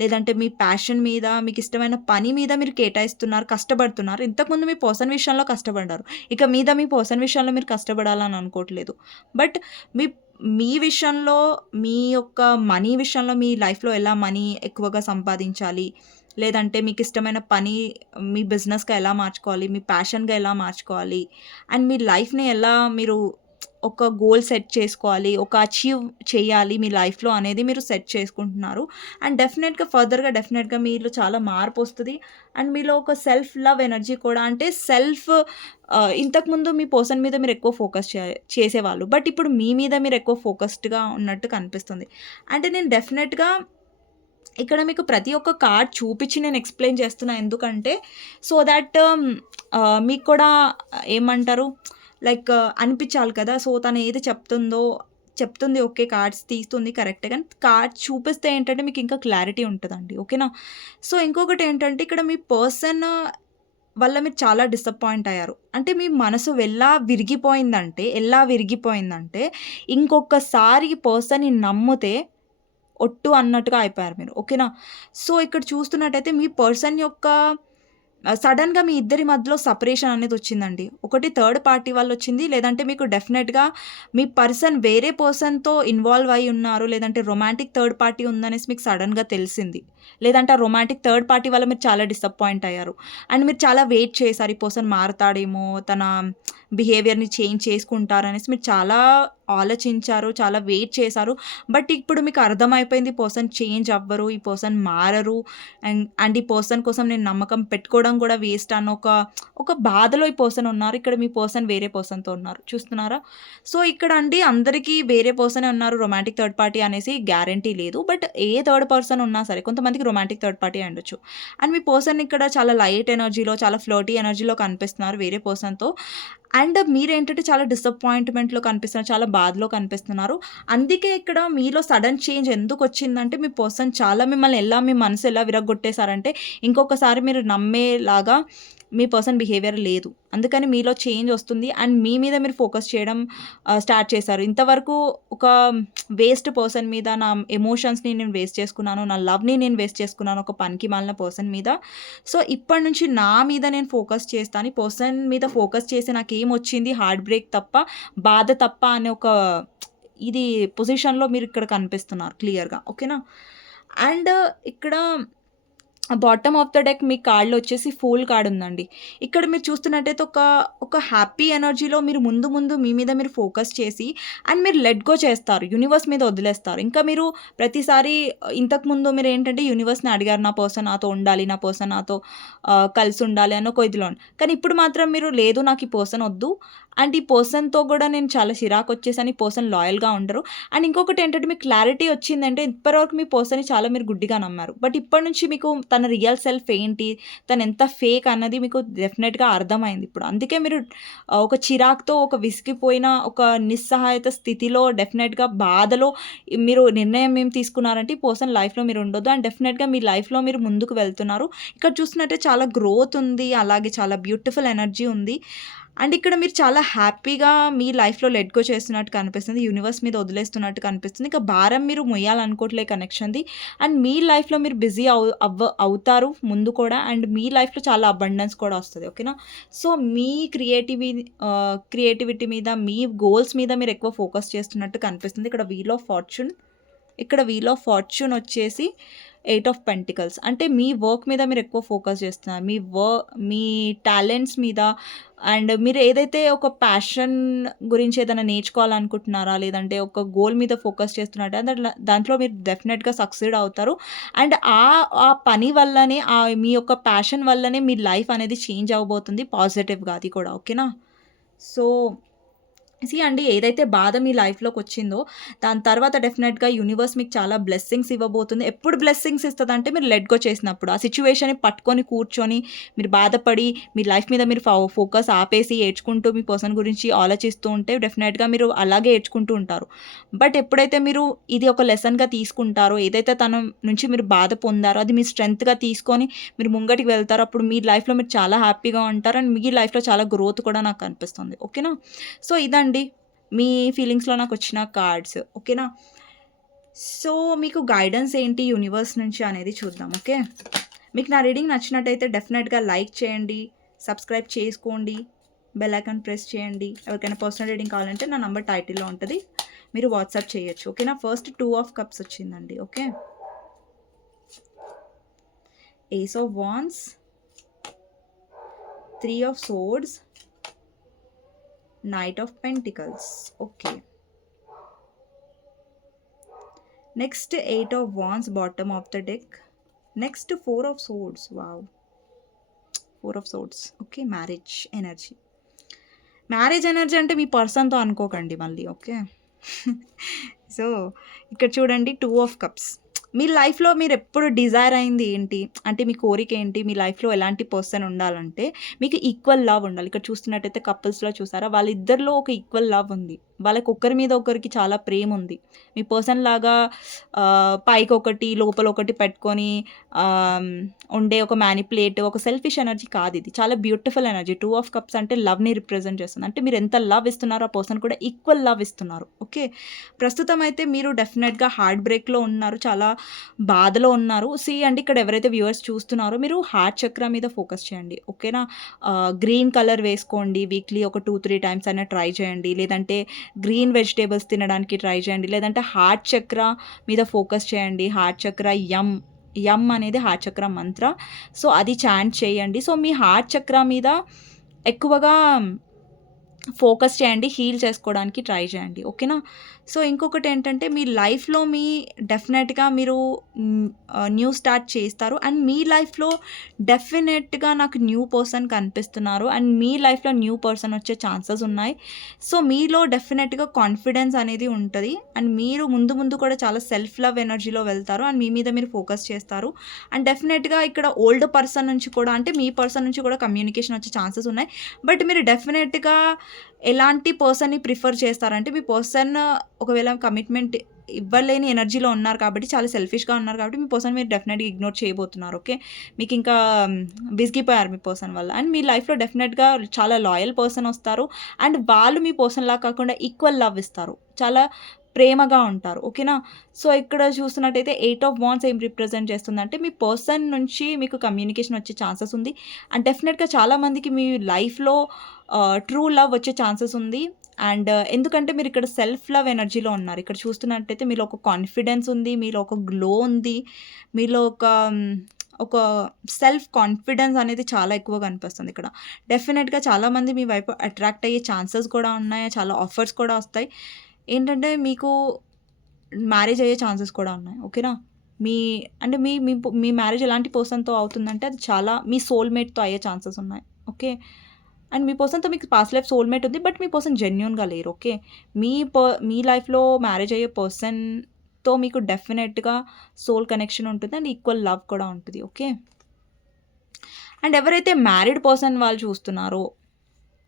లేదంటే మీ ప్యాషన్ మీద, మీకిష్టమైన పని మీద మీరు కేటాయిస్తున్నారు, కష్టపడుతున్నారు. ఇంతకుముందు మీ పర్సన్ విషయంలో కష్టపడ్డారు. ఇక మీద మీ పర్సన్ విషయంలో మీరు కష్టపడాలని అనుకోవట్లేదు. బట్ మీ మీ విషయంలో, మీ యొక్క మనీ విషయంలో మీ లైఫ్‌లో ఎలా మనీ ఎక్కువగా సంపాదించాలి, లేదంటే మీకిష్టమైన పని మీ బిజినెస్‌గా ఎలా మార్చుకోవాలి, మీ ప్యాషన్‌గా ఎలా మార్చుకోవాలి, అండ్ మీ లైఫ్‌ని ఎలా మీరు ఒక గోల్ సెట్ చేసుకోవాలి, ఒక అచీవ్ చేయాలి మీ లైఫ్‌లో అనేది మీరు సెట్ చేసుకుంటున్నారు. అండ్ డెఫినెట్‌గా మీలో చాలా మార్పొస్తది. అండ్ మీలో ఒక సెల్ఫ్ లవ్ ఎనర్జీ కూడా, అంటే ఇంతకుముందు మీ పర్సన్ మీద మీరు ఎక్కువ ఫోకస్ చేసేవాళ్ళు. బట్ ఇప్పుడు మీ మీద మీరు ఎక్కువ ఫోకస్డ్‌గా ఉన్నట్టు కనిపిస్తుంది. అంటే నేను డెఫినెట్‌గా ఇక్కడ మీకు ప్రతి ఒక్క కార్డ్ చూపించి నేను ఎక్స్‌ప్లెయిన్ చేస్తున్నా. ఎందుకంటే సో థాట్ మీకు కూడా ఏమంటారు లైక్ అనిపించాలి కదా! సో తను ఏది చెప్తుంది ఓకే. కార్డ్స్ తీస్తుంది కరెక్టే. కానీ కార్డ్స్ చూపిస్తే ఏంటంటే మీకు ఇంకా క్లారిటీ ఉంటదండి. ఓకేనా? సో ఇంకొకటి ఏంటంటే ఇక్కడ మీ పర్సన్ వల్ల మీరు చాలా డిసప్పాయింట్ అయ్యారు. అంటే మీ మనసు ఎలా విరిగిపోయిందంటే ఇంకొకసారి ఈ పర్సన్‌ని నమ్మితే ఒట్టు అన్నట్టుగా అయిపోయారు మీరు. ఓకేనా? సో, ఇక్కడ చూస్తున్నట్టయితే మీ పర్సన్ యొక్క సడెన్‌గా మీ ఇద్దరి మధ్యలో సెపరేషన్ అనేది వచ్చిందండి. ఒకటి థర్డ్ పార్టీ వల్లొచ్చింది. లేదంటే మీకు డెఫినెట్‌గా మీ పర్సన్ వేరే పర్సన్‌తో ఇన్వాల్వ్ అయ్యి ఉన్నారు. లేదంటే రొమాంటిక్ థర్డ్ పార్టీ ఉందనేసి మీకు సడెన్‌గా తెలిసింది. లేదంటే ఆ రొమాంటిక్ థర్డ్ పార్టీ వల్ల మీరు చాలా డిసప్పాయింట్ అయ్యారు. అండ్ మీరు చాలా వెయిట్ చేశారు. ఈ పర్సన్ మారతాడేమో, తన బిహేవియర్‌ని చేంజ్ చేసుకుంటారనేసి మీరు చాలా ఆలోచించారు. చాలా వెయిట్ చేశారు. బట్ ఇప్పుడు మీకు అర్థమైపోయింది ఈ పర్సన్ చేంజ్ అవ్వరు. ఈ పర్సన్ మారరు. అండ్ ఈ పర్సన్ కోసం నేను నమ్మకం పెట్టుకోవడం కూడా వేస్ట్ అన్న ఒక బాధలో ఈ పర్సన్ ఉన్నారు. ఇక్కడ మీ పర్సన్ వేరే పర్సన్‌తో ఉన్నారు. చూస్తున్నారా? సో, ఇక్కడ అండి అందరికీ వేరే పర్సనే ఉన్నారు. రొమాంటిక్ థర్డ్ పార్టీ అనేసి గ్యారంటీ లేదు. బట్ ఏ థర్డ్ పర్సన్ ఉన్నా సరే కొంతమందికి రొమాంటిక్ థర్డ్ పార్టీ అయ్యుండొచ్చు. అండ్ మీ పర్సన్ ఇక్కడ చాలా లైట్ ఎనర్జీలో, చాలా ఫ్లర్టీ ఎనర్జీలో కనిపిస్తున్నారు వేరే పర్సన్‌తో. అండ్ మీరేంటంటే చాలా డిసప్పాయింట్మెంట్‌లో కనిపిస్తున్నారు. చాలా బాధలో కనిపిస్తున్నారు. అందుకే ఇక్కడ మీలో సడన్ చేంజ్ ఎందుకొచ్చిందంటే, మీ పర్సన్ చాలా మిమ్మల్ని మీ మనసు ఎలా విరగ్గొట్టేసారంటే, ఇంకొకసారి మీరు నమ్మేలాగా మీ పర్సన్ బిహేవియర్ లేదు. అందుకని మీలో చేంజ్ వస్తుంది. అండ్ మీ మీద మీరు ఫోకస్ చేయడం స్టార్ట్ చేశారు. ఇంతవరకు ఒక వేస్ట్ పర్సన్ మీద నా ఎమోషన్స్‌ని నేను వేస్ట్ చేసుకున్నాను. నా లవ్‌ని నేను వేస్ట్ చేసుకున్నాను ఒక పనికిమాలిన పర్సన్ మీద. సో, ఇప్పటి నుంచి నా మీద నేను ఫోకస్ చేస్తాను. ఈ పర్సన్ మీద ఫోకస్ చేసి నాకేమొచ్చింది హార్ట్ బ్రేక్ తప్ప, బాధ తప్ప అనే ఒక ఇది పొజిషన్‌లో మీరిక్కడ కనిపిస్తున్నారు క్లియర్‌గా. ఓకేనా? అండ్ ఇక్కడ బాటమ్ ఆఫ్ ద డెక్ మీ కార్డ్‌లో వచ్చేసి ఫూల్ కార్డ్ ఉందండి. ఇక్కడ మీరు చూస్తున్నట్టయితే ఒక హ్యాపీ ఎనర్జీలో మీరు ముందు మీ మీద మీరు ఫోకస్ చేసి అండ్ మీరు లెట్ గో చేస్తారు. యూనివర్స్ మీద వదిలేస్తారు. ఇంకా మీరు ప్రతిసారి ఇంతకుముందు మీరేంటంటే యూనివర్స్‌ని అడిగారు. నా పర్సన్ నాతో ఉండాలి. నా పర్సన్ నాతో కలిసి ఉండాలి అని ఒక ఇదిలో. కానీ ఇప్పుడు మాత్రం మీరు లేదు నాకు ఈ పర్సన్ వద్దు. అండ్ ఈ పర్సన్‌తో కూడా నేను చాలా చిరాకొచ్చేసాను. ఈ పర్సన్ లాయల్‌గా ఉండరు. అండ్ ఇంకొకటి ఏంటంటే మీకు క్లారిటీ వచ్చిందంటే ఇప్పటివరకు మీ పర్సన్‌ని చాలా మీరు గుడ్డిగా నమ్మారు. బట్ ఇప్పటి నుంచి మీకు తన రియల్ సెల్ఫ్ ఏంటి? తను ఎంత ఫేక్ అన్నది మీకు డెఫినెట్‌గా అర్థమైంది ఇప్పుడు. అందుకే మీరు ఒక చిరాకుతో ఒక విసిగిపోయిన ఒక నిస్సహాయత స్థితిలో డెఫినెట్‌గా బాధలో మీరు నిర్ణయం ఏం తీసుకున్నారంటే ఈ పర్సన్ లైఫ్‌లో మీరు ఉండొద్దు. అండ్ డెఫినెట్‌గా మీ లైఫ్‌లో మీరు ముందుకు వెళ్తున్నారు. ఇక్కడ చూస్తున్నట్టే చాలా గ్రోత్ ఉంది. అలాగే చాలా బ్యూటిఫుల్ ఎనర్జీ ఉంది. అండ్ ఇక్కడ మీరు చాలా హ్యాపీగా మీ లైఫ్‌లో లెట్ గో చేస్తున్నట్టు కనిపిస్తుంది. యూనివర్స్ మీద వదిలేస్తున్నట్టు కనిపిస్తుంది. ఇక భారం మీరు మొయ్యాలనుకోవట్లే కనెక్షన్‌ది. అండ్ మీ లైఫ్‌లో మీరు బిజీ అవుతారు ముందు కూడా. అండ్ మీ లైఫ్‌లో చాలా అబండెన్స్ కూడా వస్తది. ఓకేనా? సో, మీ క్రియేటివిటీ మీద, మీ గోల్స్ మీద మీరు ఎక్కువ ఫోకస్ చేస్తున్నట్టు కనిపిస్తుంది. ఇక్కడ వీల్ ఆఫ్ ఫార్చ్యూన్ వచ్చేసి 8 ఆఫ్ పెంటికల్స్. అంటే మీ వర్క్ మీద మీరు ఎక్కువ ఫోకస్ చేస్తున్నారు. మీ టాలెంట్స్ మీద అండ్ మీరు ఏదైతే ఒక ప్యాషన్ గురించి ఏదైనా నేర్చుకోవాలనుకుంటున్నారా? లేదంటే ఒక గోల్ మీద ఫోకస్ చేస్తున్నారా? దాంట్లో మీరు డెఫినెట్‌గా సక్సీడ్ అవుతారు. అండ్ ఆ పని వల్లనే మీ యొక్క ప్యాషన్ వల్లనే మీ లైఫ్ అనేది చేంజ్ అవ్వబోతుంది పాజిటివ్‌గా అది కూడా. ఓకేనా? సో, అండి ఏదైతే బాధ మీ లైఫ్‌లోకొచ్చిందో, దాని తర్వాత డెఫినెట్‌గా యూనివర్స్ మీకు చాలా బ్లెస్సింగ్స్ ఇవ్వబోతుంది. ఎప్పుడు బ్లెస్సింగ్స్ ఇస్తదంటే మీరు లెట్ గో చేసినప్పుడు. ఆ సిట్యుయేషన్‌ని పట్టుకొని కూర్చొని, మీరు బాధపడి, మీ లైఫ్ మీద మీరు ఫోకస్ ఆపేసి, ఏడ్చుకుంటూ మీ పర్సన్ గురించి ఆలోచిస్తూ ఉంటే డెఫినెట్‌గా మీరు అలాగే ఏడ్చుకుంటూ ఉంటారు. బట్ ఎప్పుడైతే మీరు ఇది ఒక లెసన్‌గా తీసుకుంటారో, ఏదైతే తన నుంచి మీరు బాధ పొందారో, అది మీ స్ట్రెంగ్త్‌గా తీసుకొని మీరు ముంగటికి వెళ్తారో, అప్పుడు మీ లైఫ్‌లో మీరు చాలా హ్యాపీగా ఉంటారు. అండ్ మీ లైఫ్‌లో చాలా గ్రోత్ కూడా నాకు కనిపిస్తుంది. ఓకేనా? సో, ఇదండి మీ ఫీలింగ్స్‌లో నాకొచ్చిన కార్డ్స్. ఓకేనా? సో, మీకు గైడెన్స్ ఏంటి యూనివర్స్ నుంచి అనేది చూద్దాం. ఓకే? మీకు నా రీడింగ్ నచ్చినట్టయితే డెఫినెట్‌గా లైక్ చేయండి, సబ్స్క్రైబ్ చేసుకోండి, బెల్ ఐకాన్ ప్రెస్ చేయండి. ఎవరికైనా పర్సనల్ రీడింగ్ కావాలంటే నా నంబర్ టైటిల్‌లో ఉంటది. మీరు వాట్సాప్ చేయొచ్చు. ఓకేనా? ఫస్ట్ 2 ఆఫ్ కప్స్ వచ్చిందండి. Okay? Ace of wands, 3 of swords, Knight of Pentacles. Okay. Next 8 of Wands, bottom of the deck. Next 4 of Swords. Wow. 4 of Swords. Okay, marriage energy. Marriage energy అంటే మీ పర్సన్‌తో అనుకోకండి మళ్ళీ. Okay? So, ఇక్కడ చూడండి 2 of cups. మీ లైఫ్‌లో మీరెప్పుడు Dzire అయింది ఏంటి? అంటే మీ కోరిక ఏంటి? మీ లైఫ్‌లో ఎలాంటి పర్సన్ ఉండాలంటే, మీకు ఈక్వల్ లవ్ ఉండాలి. ఇక్కడ చూస్తున్నట్టయితే కపుల్స్‌లో చూసారా? వాళ్ళిద్దరిలో ఒక ఈక్వల్ లవ్ ఉంది. వాళ్ళకి ఒకరి మీద ఒకరికి చాలా ప్రేముంది. మీ పర్సన్ లాగా పైకొకటి, లోపలొకటి పెట్టుకొని ఉండే ఒక మ్యానిపులేట్, ఒక సెల్ఫిష్ ఎనర్జీ కాదిది. చాలా బ్యూటిఫుల్ ఎనర్జీ. 2 ఆఫ్ కప్స్ అంటే లవ్‌ని రిప్రజెంట్ చేస్తుంది. అంటే మీరు ఎంత లవ్ ఇస్తున్నారో ఆ పర్సన్ కూడా ఈక్వల్ లవ్ ఇస్తున్నారు. ఓకే? ప్రస్తుతం అయితే మీరు డెఫినెట్‌గా హార్ట్ బ్రేక్‌లో ఉన్నారు. చాలా బాధలో ఉన్నారు. అండి ఇక్కడ ఎవరైతే వ్యూవర్స్ చూస్తున్నారో మీరు హార్ట్ చక్ర మీద ఫోకస్ చేయండి. ఓకేనా? గ్రీన్ కలర్ వేసుకోండి. వీక్లీ ఒక 2, 3 టైమ్స్ అయినా ట్రై చేయండి. లేదంటే గ్రీన్ వెజిటేబుల్స్ తినడానికి ట్రై చేయండి. లేదంటే హార్ట్ చక్ర మీద ఫోకస్ చేయండి. హార్ట్ చక్ర యమ్ అనేది హార్ట్ చక్ర మంత్ర. సో, అది చాంట్ చేయండి. సో, మీ హార్ట్ చక్ర మీద ఎక్కువగా ఫోకస్ చేయండి. హీల్ చేసుకోవడానికి ట్రై చేయండి. ఓకేనా? సో, ఇంకొకటేంటంటే మీ లైఫ్‌లో డెఫినెట్‌గా మీరు న్యూ స్టార్ట్ చేస్తారు. అండ్ మీ లైఫ్‌లో డెఫినెట్‌గా నాకు న్యూ పర్సన్ కనిపిస్తున్నారు. అండ్ మీ లైఫ్‌లో న్యూ పర్సన్ వచ్చే ఛాన్సెస్ ఉన్నాయి. సో, మీలో డెఫినెట్‌గా కాన్ఫిడెన్స్ అనేది ఉంటది. అండ్ మీరు ముందు ముందు కూడా చాలా సెల్ఫ్ లవ్ ఎనర్జీలో వెళ్తారు. అండ్ మీ మీద మీరు ఫోకస్ చేస్తారు. అండ్ డెఫినెట్‌గా ఇక్కడ ఓల్డ్ పర్సన్ నుంచి కూడా అంటే మీ పర్సన్ నుంచి కూడా కమ్యూనికేషన్ వచ్చే ఛాన్సెస్ ఉన్నాయి. బట్ మీరు డెఫినెట్‌గా ఎలాంటి పర్సన్‌ని ప్రిఫర్ చేస్తారంటే, మీ పర్సన్ ఒకవేళ కమిట్మెంట్ ఇవ్వలేని ఎనర్జీలో ఉన్నారు కాబట్టి, చాలా సెల్ఫిష్‌గా ఉన్నారు కాబట్టి, మీ పర్సన్ మీరు డెఫినెట్‌గా ఇగ్నోర్ చేయబోతున్నారు. ఓకే. మీకింకా విసిగిపోయారు మీ పర్సన్ వల్ల. అండ్ మీ లైఫ్‌లో డెఫినెట్‌గా చాలా లాయల్ పర్సన్ వస్తారు. అండ్ వాళ్ళు మీ పర్సన్‌లాగా కాకుండా ఈక్వల్ లవ్ ఇస్తారు. చాలా ప్రేమగా ఉంటారు. ఓకేనా? సో, ఇక్కడ చూస్తున్నట్టయితే 8 ఆఫ్ వాండ్స్ ఏం రిప్రజెంట్ చేస్తుందంటే, మీ పర్సన్ నుంచి మీకు కమ్యూనికేషన్ వచ్చే ఛాన్సెస్ ఉంది. అండ్ డెఫినెట్‌గా చాలామందికి మీ లైఫ్‌లో ట్రూ లవ్ వచ్చే ఛాన్సెస్ ఉంది. అండ్ ఎందుకంటే మీరిక్కడ సెల్ఫ్ లవ్ ఎనర్జీలో ఉన్నారు. ఇక్కడ చూస్తున్నట్టయితే మీలో ఒక కాన్ఫిడెన్స్ ఉంది. మీలో ఒక గ్లో ఉంది. మీలో ఒక సెల్ఫ్ కాన్ఫిడెన్స్ అనేది చాలా ఎక్కువగా కనిపిస్తుంది ఇక్కడ. డెఫినెట్‌గా చాలామంది మీ వైపు అట్రాక్ట్ అయ్యే ఛాన్సెస్ కూడా ఉన్నాయి. చాలా ఆఫర్స్ కూడా వస్తాయి. ఏంటంటే మీకు మ్యారేజ్ అయ్యే ఛాన్సెస్ కూడా ఉన్నాయి. ఓకేనా? మీ అంటే మీ మీ మీ మ్యారేజ్ ఎలాంటి పర్సన్‌తో అవుతుందంటే అది చాలా మీ సోల్‌మేట్‌తో అయ్యే ఛాన్సెస్ ఉన్నాయి. ఓకే. అండ్ మీ పర్సన్‌తో మీకు పాస్ట్ లైఫ్ సోల్‌మేట్ ఉంది. బట్ మీ పర్సన్ జెన్యూన్‌గా లేరు. ఓకే. మీ లైఫ్‌లో మ్యారేజ్ అయ్యే పర్సన్‌తో మీకు డెఫినెట్‌గా సోల్ కనెక్షన్ ఉంటుంది. అండ్ ఈక్వల్ లవ్ కూడా ఉంటది. ఓకే. అండ్ ఎవరైతే మ్యారీడ్ పర్సన్ వాళ్ళు చూస్తున్నారో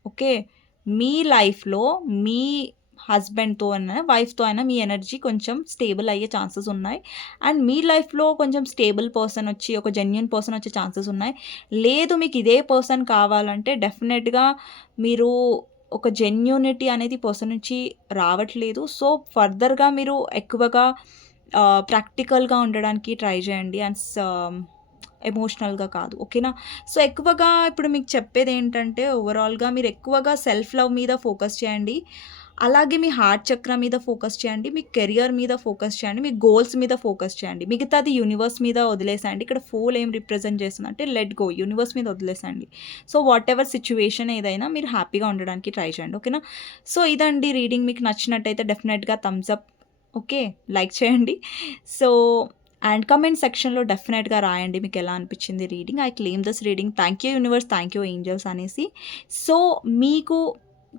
ఓకే. మీ లైఫ్‌లో మీ హస్బెండ్‌తో అయినా, వైఫ్‌తో అయినా మీ ఎనర్జీ కొంచెం స్టేబుల్ అయ్యే ఛాన్సెస్ ఉన్నాయి. అండ్ మీ లైఫ్‌లో కొంచెం స్టేబుల్ పర్సన్ వచ్చి, ఒక జెన్యూన్ పర్సన్ వచ్చే ఛాన్సెస్ ఉన్నాయి. లేదు మీకు ఇదే పర్సన్ కావాలంటే డెఫినెట్‌గా మీరు ఒక జెన్యూనిటీ అనేది పర్సన్ నుంచి రావట్లేదు. సో, ఫర్దర్‌గా మీరు ఎక్కువగా ప్రాక్టికల్‌గా ఉండడానికి ట్రై చేయండి. అండ్ ఎమోషనల్‌గా కాదు. ఓకేనా? సో, ఎక్కువగా ఇప్పుడు మీకు చెప్పేదేంటంటే ఓవరాల్‌గా మీరు ఎక్కువగా సెల్ఫ్ లవ్ మీద ఫోకస్ చేయండి. అలాగే మీ హార్ట్ చక్ర మీద ఫోకస్ చేయండి. మీ కెరియర్ మీద ఫోకస్ చేయండి. మీ గోల్స్ మీద ఫోకస్ చేయండి. మిగతాది యూనివర్స్ మీద వదిలేసేయండి. ఇక్కడ ఫూల్ ఏం రిప్రజెంట్ చేస్తుందంటే లెట్ గో. యూనివర్స్ మీద వదిలేసేయండి. సో, వాటెవర్ సిట్యుయేషన్ ఏదైనా మీరు హ్యాపీగా ఉండడానికి ట్రై చేయండి. ఓకేనా? సో, ఇదండి రీడింగ్. మీకు నచ్చినట్టయితే డెఫినెట్‌గా థమ్స్ అప్ ఓకే. లైక్ చేయండి. సో, అండ్ కామెంట్ సెక్షన్‌లో డెఫినెట్‌గా రాయండి మీకెలా అనిపిచ్చింది reading. I claim this reading. Thank you universe, thank you angels అనేసి. సో, మీకు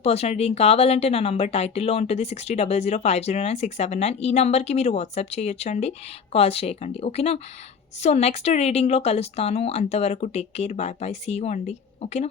పర్సనల్ రీడింగ్ కావాలంటే నా నంబర్ టైటిల్‌లో ఉంటుంది. 6000509679 ఈ నంబర్‌కి మీరు వాట్సాప్ చేయొచ్చండి. కాల్స్ చేయకండి. ఓకేనా? సో, నెక్స్ట్ రీడింగ్‌లో కలుస్తాను. అంతవరకు take care. Bye bye. See you అండి. ఓకేనా?